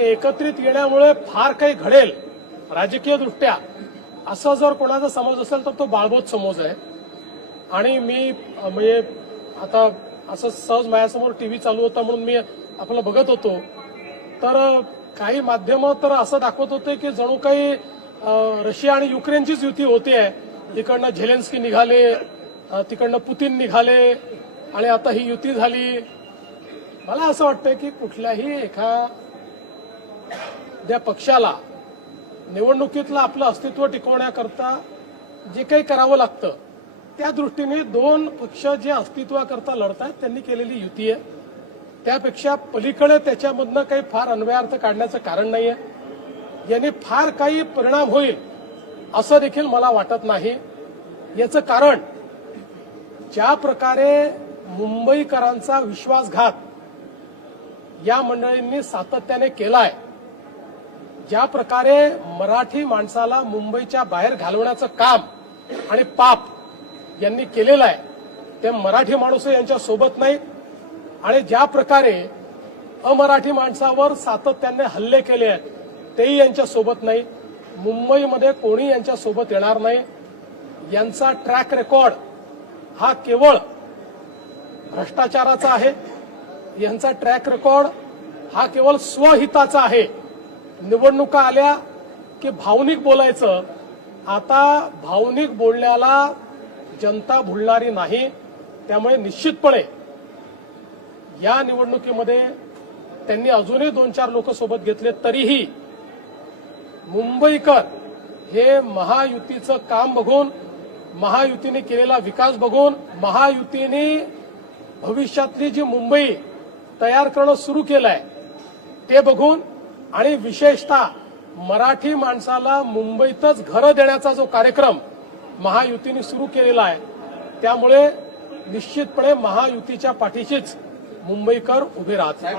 ते एकत्रित येण्यामुळे फार काही घडेल राजकीय दृष्ट्या असं जर कोणाचा समज असेल तर तो बाळबोध समज आहे आणि मी म्हणजे आता असं सहज माझ्यासमोर टी व्ही चालू होता म्हणून मी आपलं बघत होतो तर काही माध्यम तर असं दाखवत होते की जणू काही रशिया आणि युक्रेनचीच युती होती आहे इकडनं झेलेन्स्की निघाले तिकडनं पुतीन निघाले आणि आता ही युती झाली मला असं वाटतं की कुठल्याही एका त्या पक्षाला निवडणुकीतलं आपलं अस्तित्व टिकवण्याकरता जे काही करावं लागतं त्या दृष्टीने दोन पक्ष जे अस्तित्वाकरता लढतात त्यांनी केलेली युती आहे त्यापेक्षा पलीकडे त्याच्यामधनं काही फार अन्वयार्थ काढण्याचं कारण नाही आहे याने फार काही परिणाम होईल असं देखील मला वाटत नाही याचं कारण ज्या प्रकारे मुंबईकरांचा विश्वासघात या मंडळींनी सातत्याने केला आहे ज्या प्रकारे मराठी माणसाला मुंबईच्या बाहेर घालवण्याचं काम आणि पाप यांनी केलेलं आहे ते मराठी माणूस यांच्या सोबत नाहीत आणि ज्या प्रकारे अमराठी माणसावर सातत्याने हल्ले केले आहेत तेही यांच्या सोबत नाही मुंबईमध्ये कोणी यांच्या सोबत येणार नाही यांचा ट्रॅक रेकॉर्ड हा केवळ भ्रष्टाचाराचा आहे यांचा ट्रॅक रेकॉर्ड हा केवळ स्वहिताचा आहे निवडणुका आल्या की भावनिक बोलायचं आता भावनिक बोलण्याला जनता भुलणारी नाही त्यामुळे निश्चितपणे या निवडणुकीमध्ये त्यांनी अजूनही दोन चार लोक सोबत घेतले तरीही मुंबईकर हे महायुतीचं काम बघून महायुतीने केलेला विकास बघून महायुतीने भविष्यातली जी मुंबई तयार करणं सुरू केलंय ते बघून आणि विशेषतः मराठी माणसाला मुंबईतच घरं देण्याचा जो कार्यक्रम महायुतीने सुरू केलेला आहे त्यामुळे निश्चितपणे महायुतीच्या पाठीशीच मुंबईकर उभे राहत